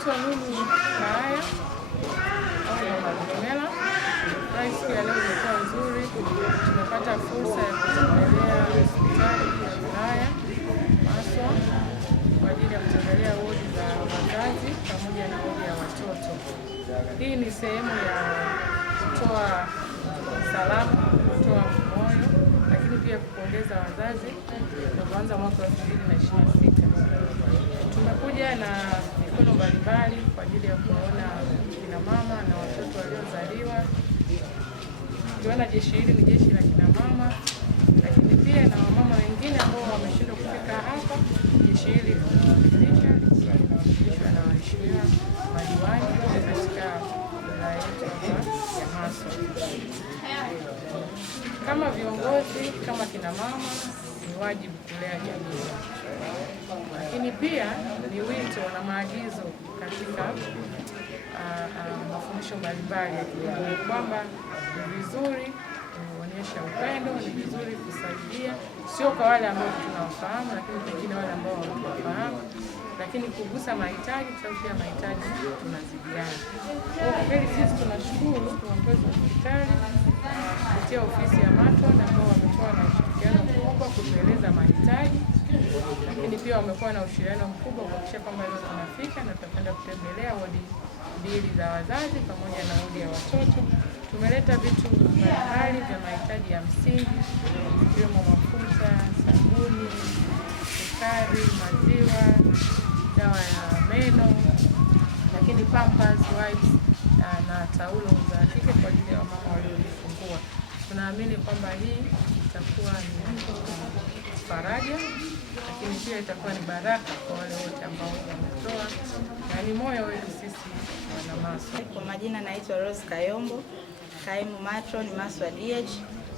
Naitwa Lulu Kaaya au Mama Lugomela. Siku ya leo ilikuwa nzuri, tumepata fursa ya kutembelea hospitali ya wilaya Maswa kwa ajili ya kutembelea wodi za wazazi pamoja na wodi ya watoto. Hii ni sehemu ya kutoa salamu, kutoa moyo, lakini pia kupongeza wazazi kwa kuanza mwaka 2026. Tumekuja na mikono mbalimbali kwa ajili ya kuona kina mama na watoto waliozaliwa. Tunaona jeshi hili ni jeshi la kina mama, lakini pia na wamama wengine ambao wameshindwa kufika hapa. Jeshi hili linawakilishwa na waheshimiwa madiwani katika wilaya yetu ya Maswa. Kama viongozi, kama kina mama, ni wajibu kulea jamii, lakini pia ni wito na maagizo katika mafundisho mbalimbali ya kijamii kwamba ni vizuri kuonyesha upendo, ni vizuri kusaidia, sio kwa wale ambao tunawafahamu, lakini pengine wale ambao hawafahamu, lakini kugusa mahitaji, kwa sababu pia mahitaji tunazidiana. Kwa kweli sisi tunashukuru viongozi wa hospitali kupitia ofisi ya matron ambao wamekuwa na ushirikiano mkubwa kutueleza mahitaji, lakini pia wamekuwa na ushirikiano mkubwa kuhakikisha kwamba leo tunafika na tutakwenda kutembelea wodi mbili za wazazi pamoja na wodi ya watoto. Tumeleta vitu mbalimbali vya mahitaji ya msingi ikiwemo mafuta, sabuni, sukari, maziwa, dawa ya meno, lakini pampers, wipes na taulo za kike kwa ajili ya wamama waliojifungua. Tunaamini kwamba hii itakuwa ni faraja, lakini pia itakuwa ni baraka kwa wale wote ambao wametoa, na ni moyo wetu sisi wana Maswa. Kwa majina naitwa Rose Kayombo, kaimu matron Maswa DH.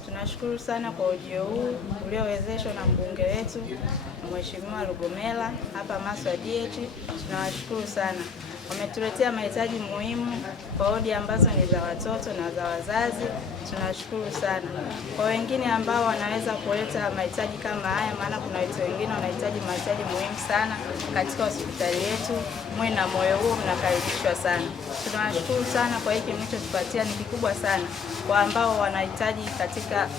Tunashukuru sana kwa ujio huu uliowezeshwa na mbunge wetu Mheshimiwa Lugomela hapa Maswa DH. Tunawashukuru sana. Wametuletea mahitaji muhimu kwa wodi ambazo ni za watoto na za wazazi. Tunashukuru sana. Kwa wengine ambao wanaweza kuleta mahitaji kama haya, maana kuna watu wengine wanahitaji mahitaji muhimu sana katika hospitali yetu, mwe na moyo huo, mnakaribishwa sana. Tunawashukuru sana kwa hiki mlichotupatia, ni kikubwa sana kwa ambao wanahitaji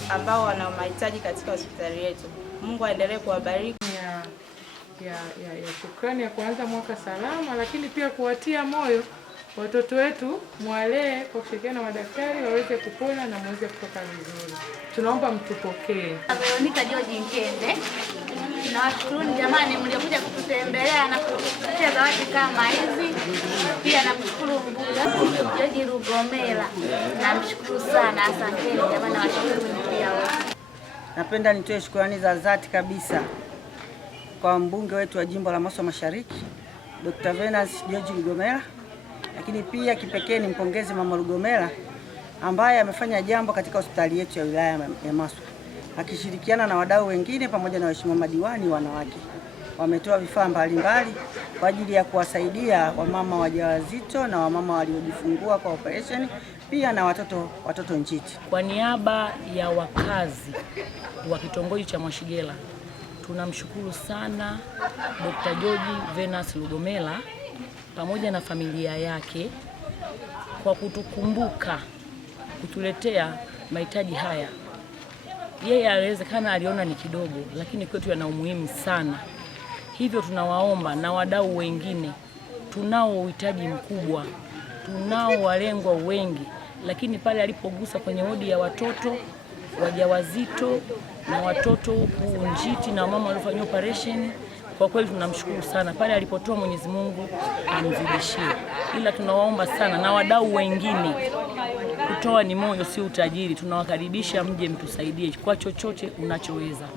ambao wana mahitaji katika hospitali yetu. Mungu aendelee kuwabariki. Ya shukrani ya kuanza mwaka salama, lakini pia kuwatia moyo watoto wetu, mwalee kwa kushirikiana na madaktari waweze kupona na muweze kutoka vizuri. Tunaomba mtupokee. Veronica George Nkende. Tunawashukuru jamani mliokuja kututembelea na kutuletea zawadi kama hizi. Pia namshukuru mbunge George Lugomela. Namshukuru sana, asanteni jamani, nawashukuru pia wote. Napenda nitoe shukrani za dhati kabisa kwa mbunge wetu wa jimbo la Maswa Mashariki, Dr. Venance George Lugomela, lakini pia kipekee nimpongeze Mama Lugomela ambaye amefanya jambo katika hospitali yetu ya wilaya ya Maswa, akishirikiana na wadau wengine pamoja na waheshimiwa madiwani wanawake. Wametoa vifaa mbalimbali kwa ajili ya kuwasaidia wamama wajawazito na wamama waliojifungua kwa operation, pia na watoto njiti. Kwa niaba ya wakazi wa kitongoji cha Mwashigela, tunamshukuru sana Dr. George Venance Lugomela pamoja na familia yake kwa kutukumbuka, kutuletea mahitaji haya. Yeye aliwezekana aliona ni kidogo, lakini kwetu yana umuhimu sana. Hivyo tunawaomba na wadau wengine, tunao uhitaji mkubwa, tunao walengwa wengi, lakini pale alipogusa kwenye wodi ya watoto wajawazito na watoto njiti na mama waliofanywa operation, kwa kweli tunamshukuru sana. Pale alipotoa Mwenyezi Mungu amzidishie. Ila tunawaomba sana na wadau wengine, kutoa ni moyo, si utajiri. Tunawakaribisha mje mtusaidie kwa chochote unachoweza.